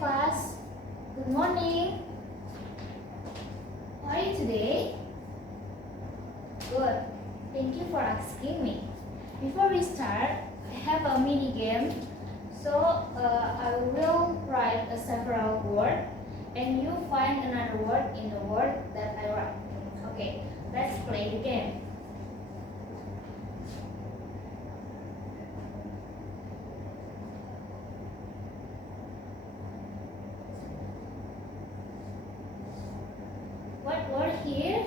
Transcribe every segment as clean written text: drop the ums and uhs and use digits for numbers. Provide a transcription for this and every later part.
class. Good morning. How are you today? Good. Thank you for asking me. Before we start, I have a mini game. So I will write several words, and you find another word in the word that I write. Okay, let's play the game. What word here?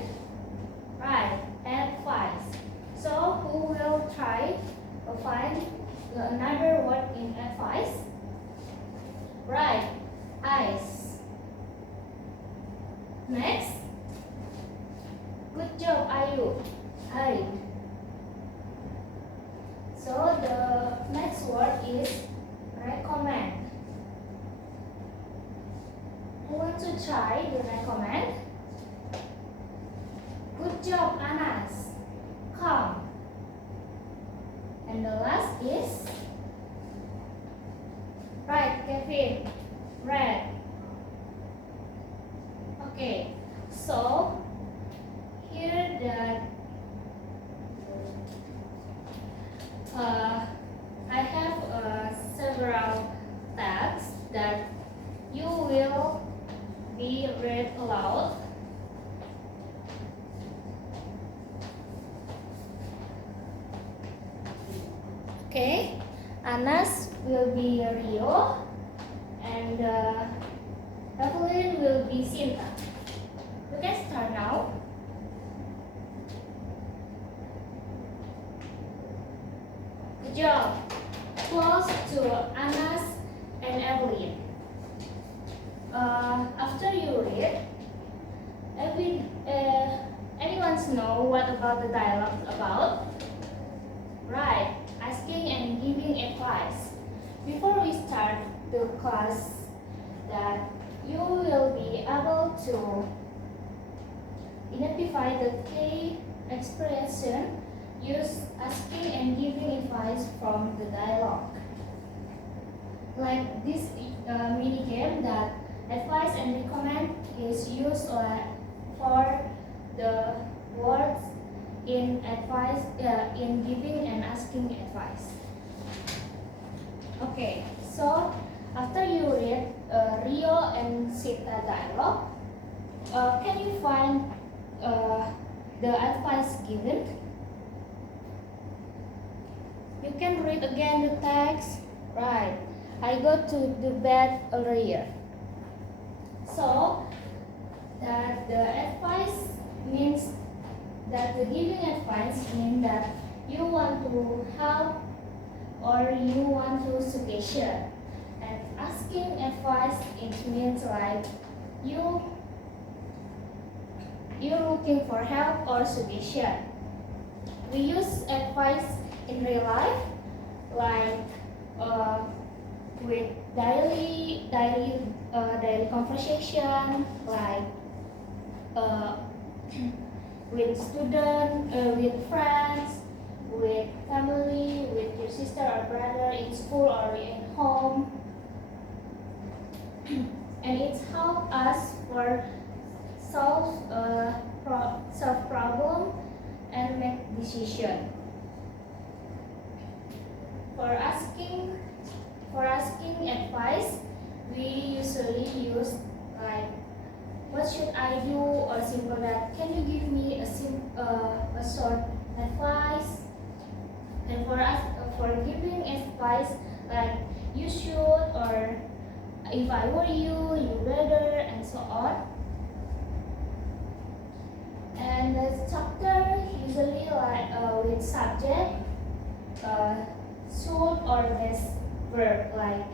Right, advice. So who will try to find another word in advice? Right, eyes. Next. Good job, Ayu. Hurry. So the next word is recommend. Who want to try the recommend? Good job, Anas. Come. And the last is right, Kevin. Red. Okay, so here I have several tags that you will be read aloud. Okay, Anas will be Rio, and Evelyn will be Sinta. We can start now. Good job. Close to Anas and Evelyn. After you read, anyone know what about the dialogue about? Right. Asking and giving advice. Before we start the class, that you will be able to identify the key expression used asking and giving advice from the dialogue. Like this mini game that advice and recommend is used for the words in advice, in giving and asking advice. Okay, so after you read Rio and Sita dialogue, can you find the advice given? You can read again the text. Right, I go to the bed earlier. So that the advice means that the giving advice means that you want to help or you want to suggestion, and asking advice it means like you're looking for help or suggestion. We use advice in real life, like with daily conversation, like with students, with friends, with family, with your sister or brother in school or in home. And it helps us for solve problem and make decision. For asking advice, we usually use like, what should I do, or simple that, can you give me a short advice? And for giving advice, like, you should, or if I were you better, and so on. And the chapter usually like with subject, should or best verb, like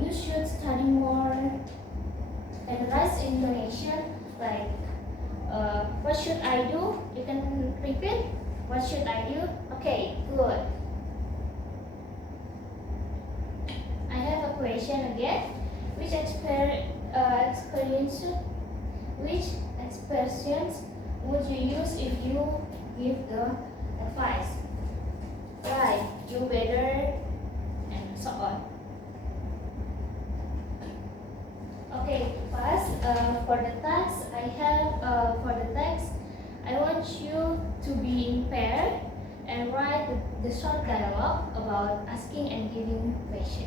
you should study more. And the rest intonation, like what should I do? You can repeat. What should I do? Okay, good. I have a question again. Which expressions would you use if you give the advice? Right, you better, and so on. for the text, I want you to be in pair and write the short dialogue about asking and giving advice.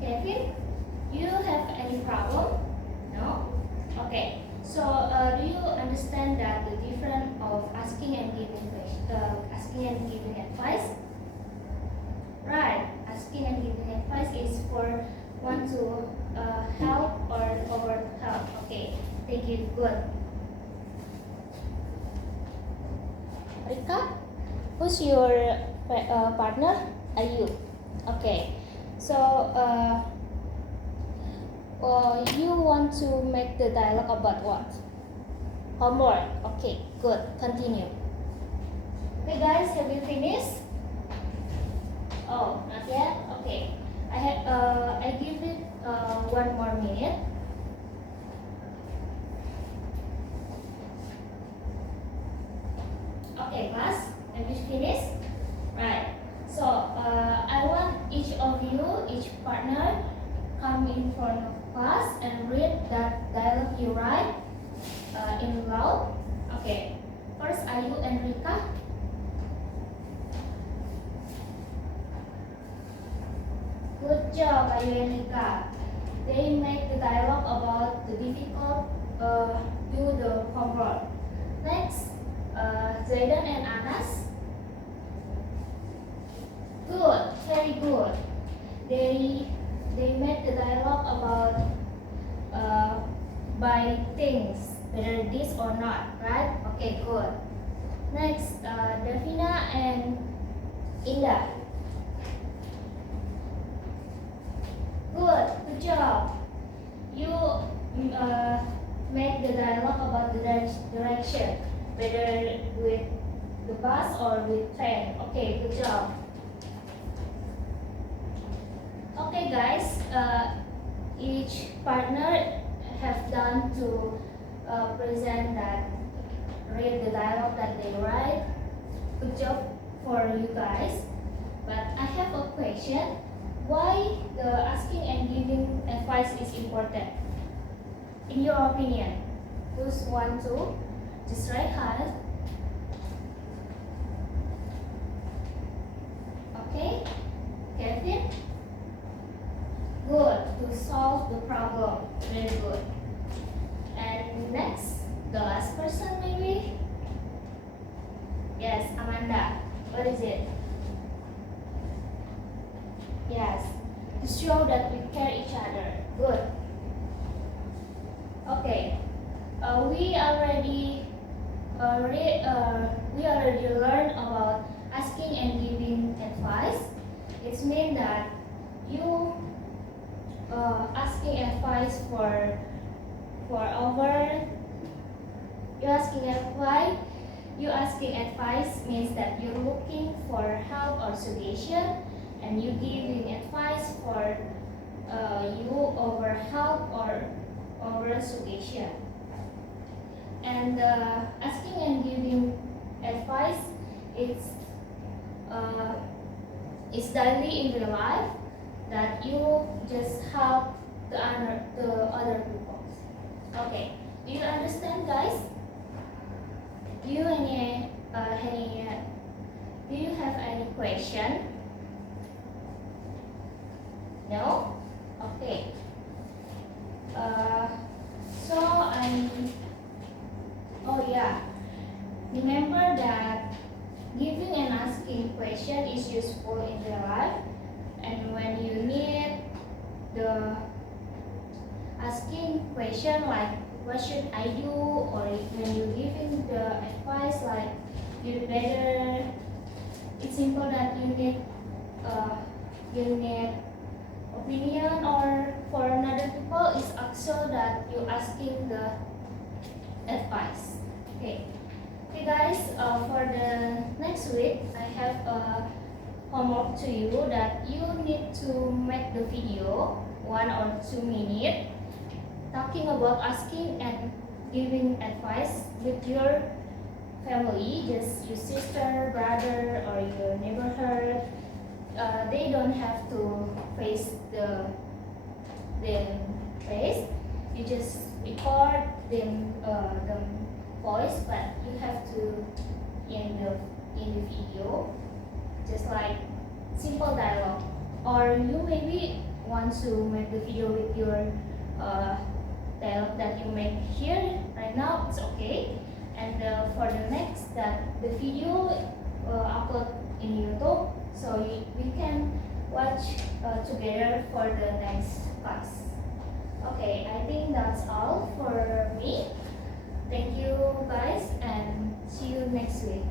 Kevin, you have any problem? No? Okay. So, do you understand that the difference of asking and giving advice? Right. Asking and giving advice is for one to help or over help. Okay. Thank you. Good. Rika, who's your partner? Ayu. Okay. So, you want to make the dialogue about what? Homework. Okay, good. Continue. Okay, guys, have you finished? Oh, not yet. Okay. I give it 1 more minute. Okay, class, have you finished? Right. So, I want each of you, each partner, come in front of class and read that dialogue you write in loud. Okay. First, Ayu and Rika. Good job, Ayu and Rika. They make the dialogue about the difficult do the homework. Next, Zaidan and Anas. Good, very good. They made the dialogue about buy things, whether this or not, right? Okay, good. Next, Davina and Indah. Good job. You make the dialogue about the direction, whether with the bus or with train. Okay, good job. Okay, guys. Each partner have done to present that, read the dialogue that they write. Good job for you guys. But I have a question. Why the asking and giving advice is important? In your opinion, who's want to? Just raise hand. Okay, Kevin. Good, to solve the problem. Very good. And next, the last person maybe? Yes, Amanda. What is it? Yes, to show that we care each other. Good. Okay, we already learned about asking and giving advice. It means that you asking advice for over. You asking advice means that you're looking for help or suggestion, and you giving advice for you over help or over suggestion. And asking and giving advice is daily in real life, that you just help the other people. Okay, do you understand, guys? Do you have any question? No? Okay. Oh yeah. Remember that giving and asking question is useful in real life, and when you need the asking question like what should I do, or when you're giving the advice like you better, it's simple that you need opinion or for another people is also that you asking the advice. Okay guys, for the next week I have a homework to you that you need to make the video 1 or 2 minutes talking about asking and giving advice with your family, just your sister, brother, or your neighborhood. have to face the face. You just record the voice, but you have to in the video, just like simple dialogue. Or you maybe want to make the video with your dialogue that you make here right now. It's okay. And for the next, that the video upload in YouTube, so we can watch together for the next class. Okay, I think that's all for me. Thank you guys, and see you next week.